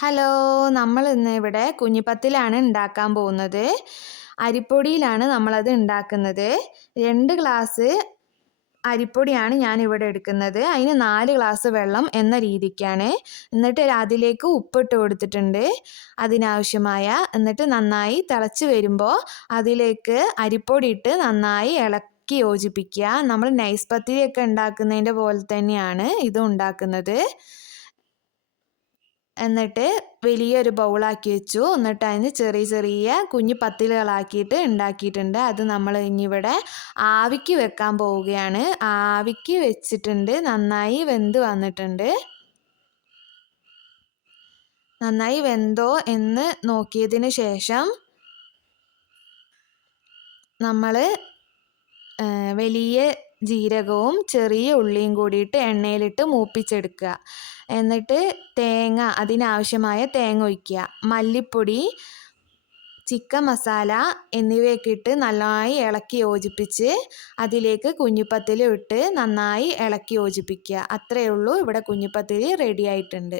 Hello നമ്മൾ ഇന്ന് ഇവിടെ കുഞ്ഞിപ്പത്തിലാണ് ഉണ്ടാക്കാൻ പോകുന്നത്. അരിപ്പൊടിയിലാണ് നമ്മളത് ഉണ്ടാക്കുന്നത്. രണ്ട് ഗ്ലാസ് അരിപ്പൊടിയാണ് ഞാൻ ഇവിടെ എടുക്കുന്നത്. അതിന് നാല് ഗ്ലാസ് വെള്ളം എന്ന രീതിക്കാണ്. എന്നിട്ട് അതിലേക്ക് ഉപ്പിട്ട് കൊടുത്തിട്ടുണ്ട്. അതിനാവശ്യമായ എന്നിട്ട് നന്നായി തിളച്ച് വരുമ്പോൾ അതിലേക്ക് അരിപ്പൊടി ഇട്ട് നന്നായി ഇളക്കി യോജിപ്പിക്കുക. നമ്മൾ നൈസ് പത്തിരിയൊക്കെ ഉണ്ടാക്കുന്നതിന്റെ പോലെ തന്നെയാണ് ഇത് ഉണ്ടാക്കുന്നത്. എന്നിട്ട് വലിയൊരു ബൗളാക്കി വെച്ചു. എന്നിട്ട് അതിന് ചെറിയ ചെറിയ കുഞ്ഞു പത്തിലുകളാക്കിയിട്ട് ഉണ്ടാക്കിയിട്ടുണ്ട്. അത് നമ്മൾ ഇനിയിവിടെ ആവിക്ക് വെക്കാൻ പോവുകയാണ്. ആവിക്ക് വെച്ചിട്ടുണ്ട്. നന്നായി വെന്ത് വന്നിട്ടുണ്ട്. നന്നായി വെന്തോ എന്ന് നോക്കിയതിന് ശേഷം നമ്മൾ വലിയ ജീരകവും ചെറിയ ഉള്ളിയും കൂടിയിട്ട് എണ്ണയിലിട്ട് മൂപ്പിച്ചെടുക്കുക. എന്നിട്ട് തേങ്ങ അതിനാവശ്യമായ തേങ്ങ ഒഴിക്കുക. മല്ലിപ്പൊടി ചിക്കൻ മസാല എന്നിവയൊക്കെ ഇട്ട് നന്നായി ഇളക്കി യോജിപ്പിച്ച് അതിലേക്ക് കുഞ്ഞിപ്പത്തിലും ഇട്ട് നന്നായി ഇളക്കി യോജിപ്പിക്കുക. അത്രയേ ഉള്ളൂ ഇവിടെ കുഞ്ഞിപ്പത്തിരി റെഡി ആയിട്ടുണ്ട്.